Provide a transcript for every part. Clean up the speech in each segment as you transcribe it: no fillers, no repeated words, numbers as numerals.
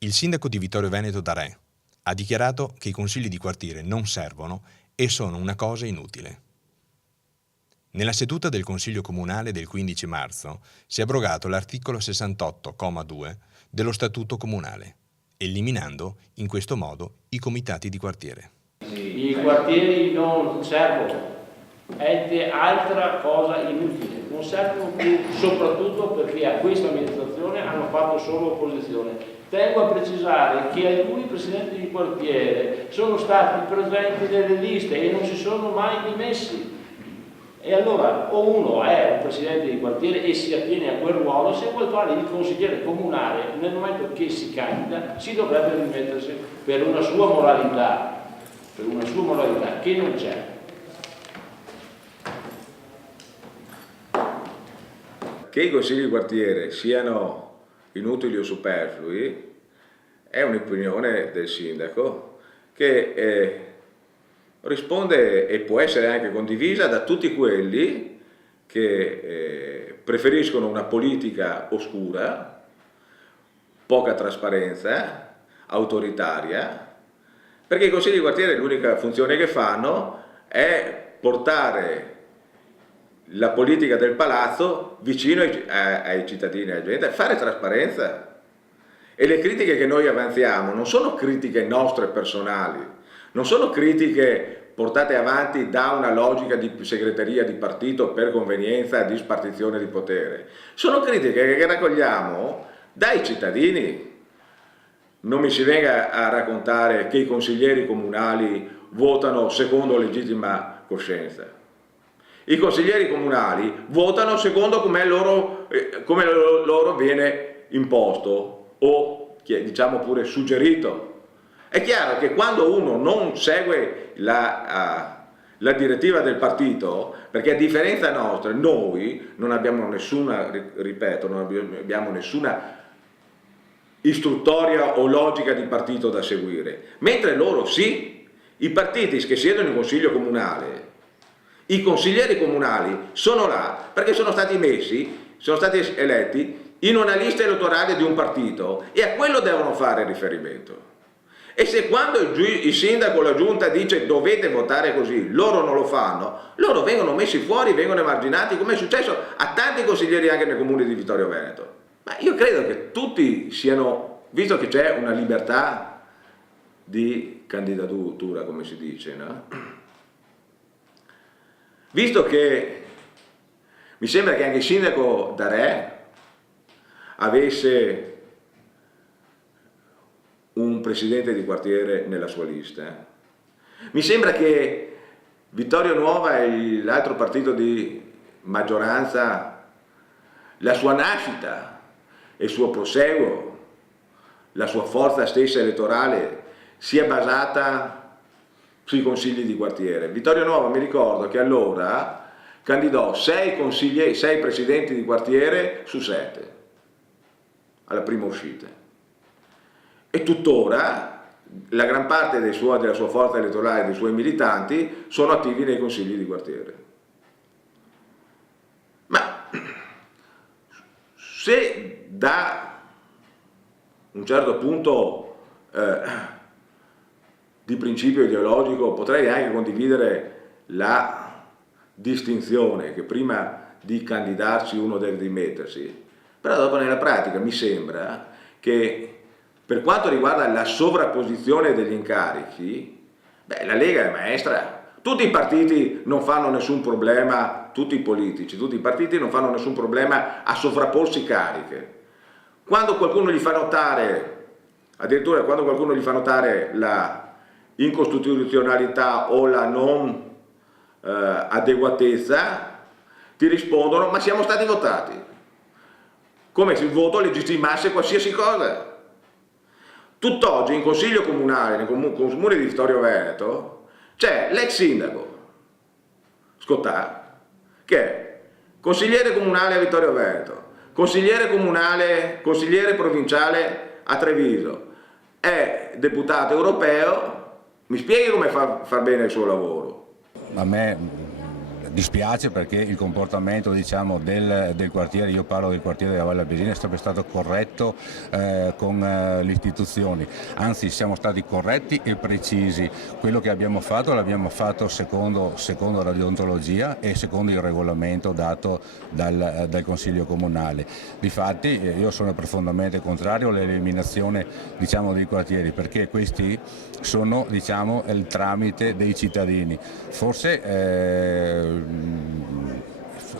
Il sindaco di Vittorio Veneto Darè ha dichiarato che i consigli di quartiere non servono e sono una cosa inutile. Nella seduta del Consiglio Comunale del 15 marzo si è abrogato l'articolo 68,2 dello Statuto Comunale, eliminando in questo modo i comitati di quartiere. I quartieri non servono, è altra cosa inutile, non servono più, soprattutto perché a questa amministrazione hanno fatto solo opposizione. Tengo a precisare che alcuni presidenti di quartiere sono stati presenti nelle liste e non si sono mai dimessi. E allora o uno è un presidente di quartiere e si attiene a quel ruolo, se vuol fare il consigliere comunale nel momento che si candida si dovrebbe rimettersi per una sua moralità che non c'è. Che i consigli di quartiere siano inutili o superflui è un'opinione del sindaco che risponde e può essere anche condivisa da tutti quelli che preferiscono una politica oscura, poca trasparenza, autoritaria, perché i consigli di quartiere l'unica funzione che fanno è portare la politica del palazzo vicino ai cittadini, alla gente, fare trasparenza. E le critiche che noi avanziamo non sono critiche nostre personali, non sono critiche portate avanti da una logica di segreteria di partito per convenienza di spartizione di potere, sono critiche che raccogliamo dai cittadini. Non mi si venga a raccontare che i consiglieri comunali votano secondo legittima coscienza. I consiglieri comunali votano secondo come loro viene imposto o diciamo pure suggerito. È chiaro che quando uno non segue la direttiva del partito, perché a differenza nostra, noi non abbiamo nessuna, ripeto, non abbiamo nessuna istruttoria o logica di partito da seguire, mentre loro sì, i partiti che siedono in consiglio comunale, i consiglieri comunali sono là perché sono stati eletti in una lista elettorale di un partito e a quello devono fare riferimento. E se quando il sindaco o la giunta dice dovete votare così, loro non lo fanno, loro vengono messi fuori, vengono emarginati, come è successo a tanti consiglieri anche nel comune di Vittorio Veneto. Ma io credo che tutti siano, visto che c'è una libertà di candidatura, come si dice, no? Visto che mi sembra che anche il sindaco Darè avesse un presidente di quartiere nella sua lista, mi sembra che Vittorio Nuova e l'altro partito di maggioranza, la sua nascita e il suo proseguo, la sua forza stessa elettorale sia basata sui consigli di quartiere. Vittorio Nuova, mi ricordo che allora candidò 6 presidenti di quartiere su 7 alla prima uscita e tuttora la gran parte della sua forza elettorale e dei suoi militanti sono attivi nei consigli di quartiere. Ma se da un certo punto di principio ideologico potrei anche condividere la distinzione che prima di candidarsi uno deve dimettersi, però dopo nella pratica mi sembra che per quanto riguarda la sovrapposizione degli incarichi, la Lega è maestra. Tutti i partiti non fanno nessun problema, tutti i politici, tutti i partiti non fanno nessun problema a sovrapporsi cariche. Quando qualcuno gli fa notare, addirittura quando qualcuno gli fa notare la incostituzionalità o la non adeguatezza, ti rispondono ma siamo stati votati, come se il voto legittimasse qualsiasi cosa. Tutt'oggi in consiglio comunale, nel comune di Vittorio Veneto, c'è l'ex sindaco Scottà, che è consigliere comunale a Vittorio Veneto, consigliere provinciale a Treviso, è deputato europeo. Mi spieghi come far bene il suo lavoro? A me Dispiace perché il comportamento, diciamo, del quartiere, io parlo del quartiere della Valle Albesina, è sempre stato corretto con le istituzioni, anzi siamo stati corretti e precisi. Quello che abbiamo fatto l'abbiamo fatto secondo la deontologia e secondo il regolamento dato dal Consiglio Comunale. Difatti io sono profondamente contrario all'eliminazione, diciamo, dei quartieri, perché questi sono, diciamo, il tramite dei cittadini. Forse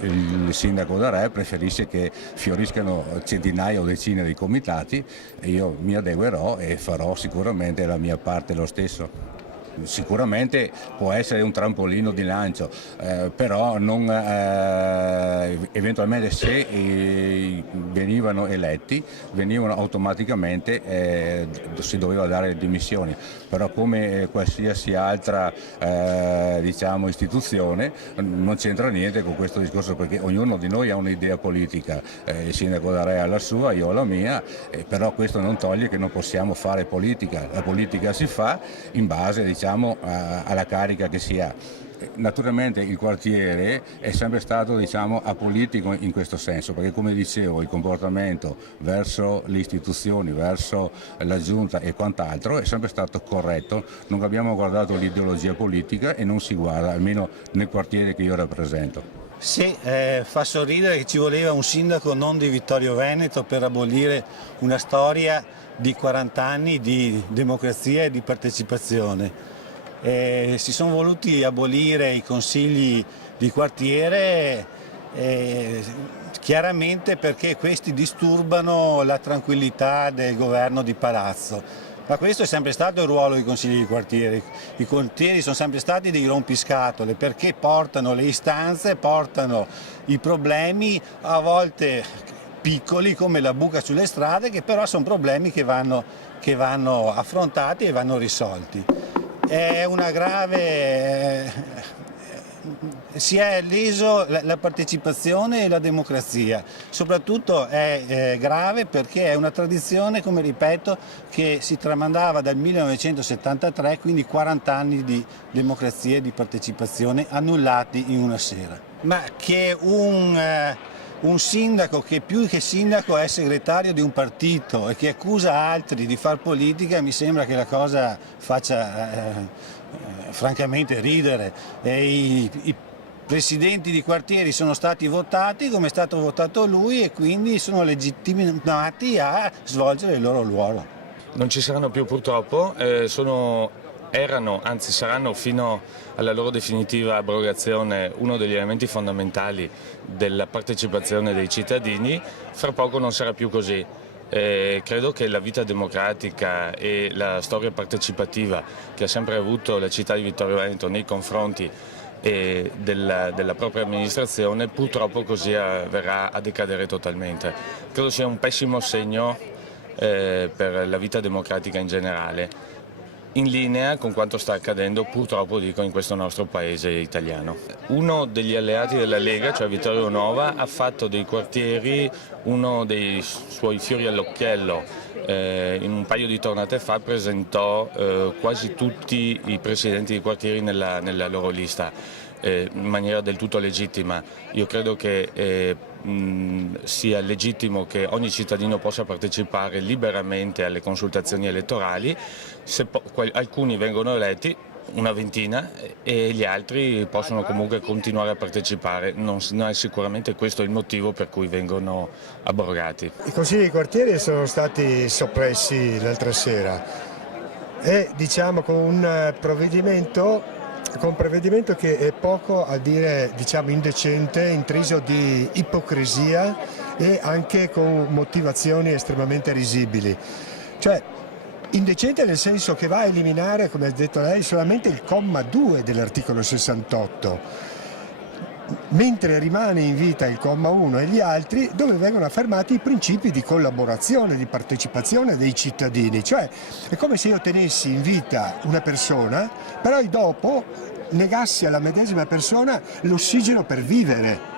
il sindaco D'Arè preferisce che fioriscano centinaia o decine di comitati e io mi adeguerò e farò sicuramente la mia parte lo stesso. Sicuramente può essere un trampolino di lancio, però non, eventualmente se venivano eletti venivano automaticamente, si doveva dare le dimissioni, però come qualsiasi altra diciamo, istituzione non c'entra niente con questo discorso, perché ognuno di noi ha un'idea politica, il sindaco D'Arè ha la sua, io ho la mia, però questo non toglie che non possiamo fare politica. La politica si fa in base, diciamo, alla carica che si ha. Naturalmente il quartiere è sempre stato, diciamo, apolitico in questo senso, perché come dicevo il comportamento verso le istituzioni, verso la giunta e quant'altro è sempre stato corretto, non abbiamo guardato l'ideologia politica e non si guarda, almeno nel quartiere che io rappresento. Sì, fa sorridere che ci voleva un sindaco non di Vittorio Veneto per abolire una storia di 40 anni di democrazia e di partecipazione. Si sono voluti abolire i consigli di quartiere chiaramente perché questi disturbano la tranquillità del governo di palazzo. Ma questo è sempre stato il ruolo dei consigli di quartiere. I quartieri sono sempre stati dei rompiscatole perché portano le istanze, portano i problemi, a volte piccoli come la buca sulle strade, che però sono problemi che vanno affrontati e vanno risolti. È una grave, si è leso la partecipazione e la democrazia, soprattutto è grave perché è una tradizione, come ripeto, che si tramandava dal 1973, quindi 40 anni di democrazia e di partecipazione annullati in una sera. Ma che un sindaco che più che sindaco è segretario di un partito e che accusa altri di far politica, mi sembra che la cosa faccia francamente ridere. I presidenti di quartieri sono stati votati come è stato votato lui e quindi sono legittimati a svolgere il loro ruolo. Non ci saranno più purtroppo, erano, anzi saranno fino alla loro definitiva abrogazione uno degli elementi fondamentali della partecipazione dei cittadini. Fra poco non sarà più così. Credo che la vita democratica e la storia partecipativa che ha sempre avuto la città di Vittorio Veneto nei confronti della propria amministrazione purtroppo così verrà a decadere totalmente. Credo sia un pessimo segno per la vita democratica in generale, in linea con quanto sta accadendo purtroppo, dico, in questo nostro paese italiano. Uno degli alleati della Lega, cioè Vittorio Nova, ha fatto dei quartieri uno dei suoi fiori all'occhiello. In un paio di tornate fa presentò quasi tutti i presidenti di quartieri nella loro lista, in maniera del tutto legittima. Io credo che sia legittimo che ogni cittadino possa partecipare liberamente alle consultazioni elettorali. Se alcuni vengono eletti, una ventina, e gli altri possono comunque continuare a partecipare. Non è sicuramente questo il motivo per cui vengono abrogati. I consigli di quartiere sono stati soppressi l'altra sera e diciamo con un provvedimento che è poco a dire, diciamo, indecente, intriso di ipocrisia e anche con motivazioni estremamente risibili. Cioè, indecente nel senso che va a eliminare, come ha detto lei, solamente il comma 2 dell'articolo 68, mentre rimane in vita il comma 1 e gli altri, dove vengono affermati i principi di collaborazione, di partecipazione dei cittadini. Cioè è come se io tenessi in vita una persona, però dopo negassi alla medesima persona l'ossigeno per vivere.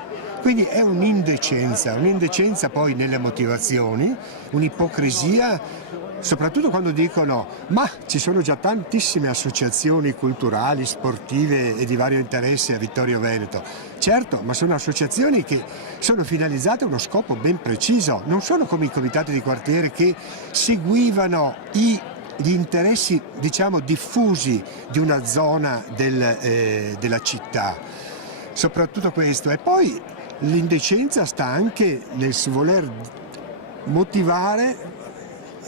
Quindi è un'indecenza poi nelle motivazioni, un'ipocrisia, soprattutto quando dicono ma ci sono già tantissime associazioni culturali, sportive e di vario interesse a Vittorio Veneto. Certo, ma sono associazioni che sono finalizzate a uno scopo ben preciso, non sono come i comitati di quartiere che seguivano gli interessi, diciamo, diffusi di una zona della città. Soprattutto questo. E poi l'indecenza sta anche nel voler motivare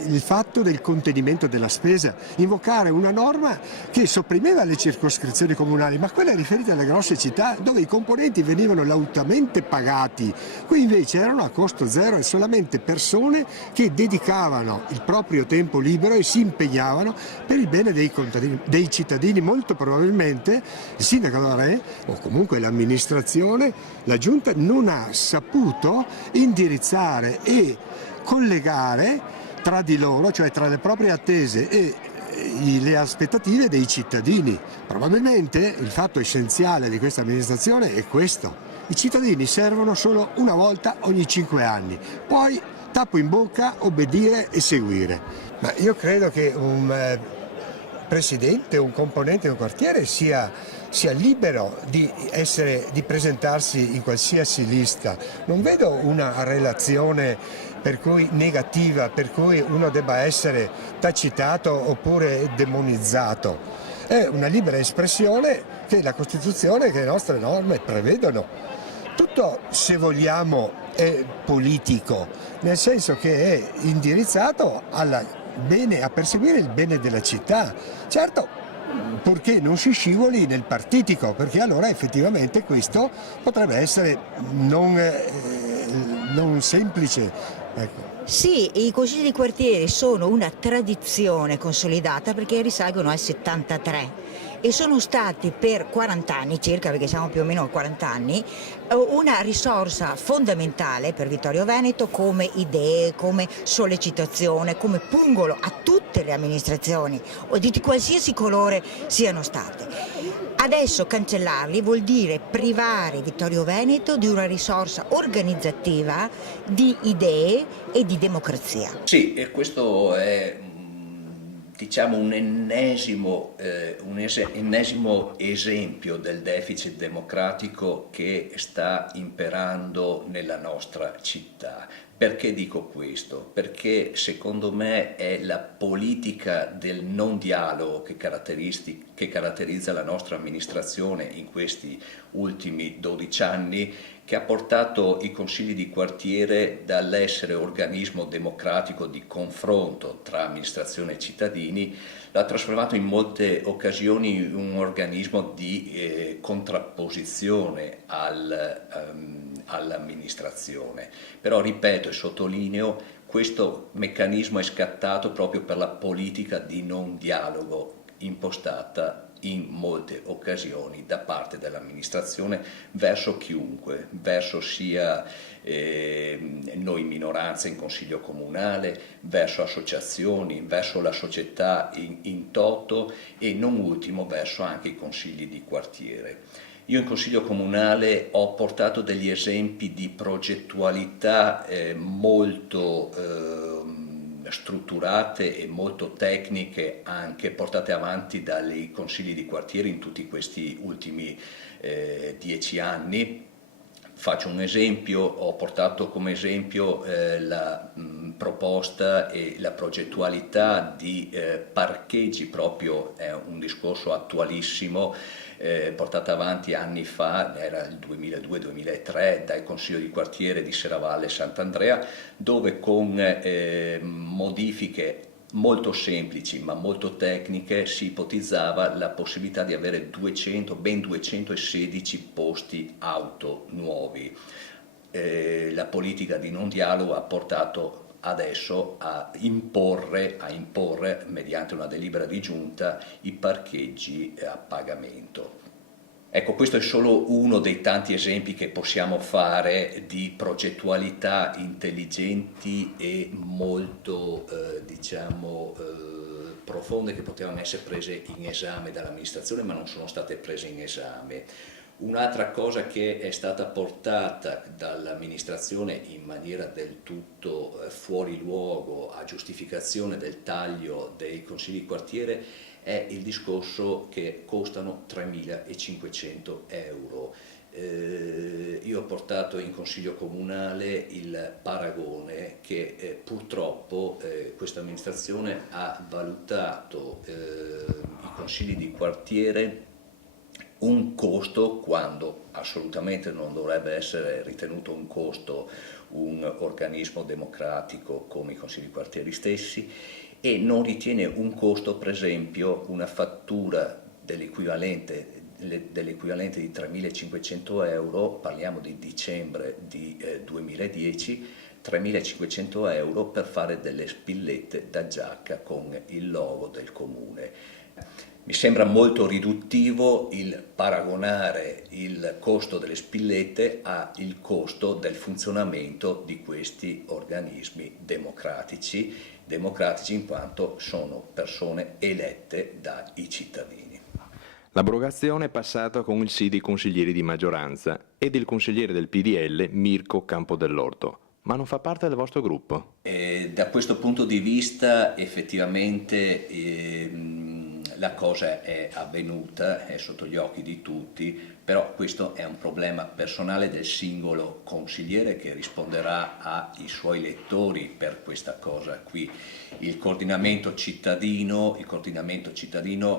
il fatto del contenimento della spesa, invocare una norma che sopprimeva le circoscrizioni comunali, ma quelle riferite alle grosse città dove i componenti venivano lautamente pagati. Qui invece erano a costo zero e solamente persone che dedicavano il proprio tempo libero e si impegnavano per il bene dei cittadini. Molto probabilmente il sindaco Larrey o comunque l'amministrazione, la giunta, non ha saputo indirizzare e collegare tra di loro, cioè tra le proprie attese e le aspettative dei cittadini. Probabilmente il fatto essenziale di questa amministrazione è questo: i cittadini servono solo una volta ogni 5 anni, poi tappo in bocca, obbedire e seguire. Ma io credo che un presidente, un componente di un quartiere sia libero di presentarsi in qualsiasi lista. Non vedo una relazione per cui negativa, per cui uno debba essere tacitato oppure demonizzato. È una libera espressione che la Costituzione e che le nostre norme prevedono. Tutto, se vogliamo, è politico, nel senso che è indirizzato a perseguire il bene della città. Certo, purché non si scivoli nel partitico, perché allora effettivamente questo potrebbe essere non semplice. Ecco. Sì, i consigli di quartiere sono una tradizione consolidata perché risalgono al 73 e sono stati per 40 anni circa, perché siamo più o meno a 40 anni, una risorsa fondamentale per Vittorio Veneto come idee, come sollecitazione, come pungolo a tutte le amministrazioni di qualsiasi colore siano state. Adesso cancellarli vuol dire privare Vittorio Veneto di una risorsa organizzativa di idee e di democrazia. Sì, e questo è diciamo un ennesimo esempio del deficit democratico che sta imperando nella nostra città. Perché dico questo? Perché secondo me è la politica del non dialogo che caratterizza la nostra amministrazione in questi ultimi 12 anni che ha portato i consigli di quartiere dall'essere organismo democratico di confronto tra amministrazione e cittadini, l'ha trasformato in molte occasioni in un organismo di contrapposizione all'amministrazione. Però ripeto e sottolineo, questo meccanismo è scattato proprio per la politica di non dialogo impostata in molte occasioni da parte dell'amministrazione verso chiunque, verso sia noi minoranze in consiglio comunale, verso associazioni, verso la società in toto e non ultimo verso anche i consigli di quartiere. Io in consiglio comunale ho portato degli esempi di progettualità molto strutturate e molto tecniche, anche portate avanti dai consigli di quartiere in tutti questi ultimi 10 anni. Faccio un esempio, ho portato come esempio la proposta e la progettualità di parcheggi, proprio è un discorso attualissimo, portata avanti anni fa, era il 2002-2003, dal Consiglio di quartiere di Serravalle e Sant'Andrea, dove con modifiche molto semplici ma molto tecniche si ipotizzava la possibilità di avere ben 216 posti auto nuovi. La politica di non dialogo ha portato adesso a imporre mediante una delibera di giunta i parcheggi a pagamento. Ecco, questo è solo uno dei tanti esempi che possiamo fare di progettualità intelligenti e molto profonde che potevano essere prese in esame dall'amministrazione ma non sono state prese in esame. Un'altra cosa che è stata portata dall'amministrazione in maniera del tutto fuori luogo a giustificazione del taglio dei consigli di quartiere è il discorso che costano 3.500 euro. Io ho portato in consiglio comunale il paragone che purtroppo questa amministrazione ha valutato i consigli di quartiere un costo quando assolutamente non dovrebbe essere ritenuto un costo un organismo democratico come i consigli di quartieri stessi, e non ritiene un costo, per esempio, una fattura dell'equivalente di 3.500 euro, parliamo di dicembre di 2010, 3.500 euro per fare delle spillette da giacca con il logo del comune. Mi sembra molto riduttivo il paragonare il costo delle spillette al costo del funzionamento di questi organismi democratici in quanto sono persone elette dai cittadini. L'abrogazione è passata con il sì dei consiglieri di maggioranza e del consigliere del PDL Mirko Campodell'Orto, ma non fa parte del vostro gruppo? Da questo punto di vista effettivamente la cosa è avvenuta, è sotto gli occhi di tutti, però questo è un problema personale del singolo consigliere che risponderà ai suoi elettori per questa cosa qui. Il coordinamento cittadino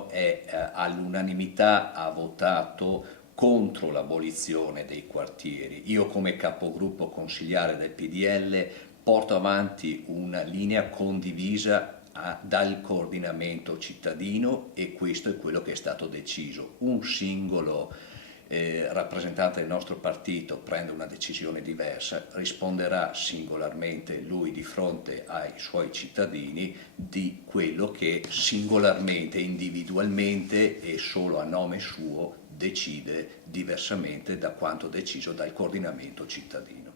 è all'unanimità ha votato contro l'abolizione dei quartieri. Io come capogruppo consigliare del PDL porto avanti una linea condivisa dal coordinamento cittadino e questo è quello che è stato deciso. Un singolo rappresentante del nostro partito prende una decisione diversa, risponderà singolarmente lui di fronte ai suoi cittadini di quello che singolarmente, individualmente e solo a nome suo decide diversamente da quanto deciso dal coordinamento cittadino.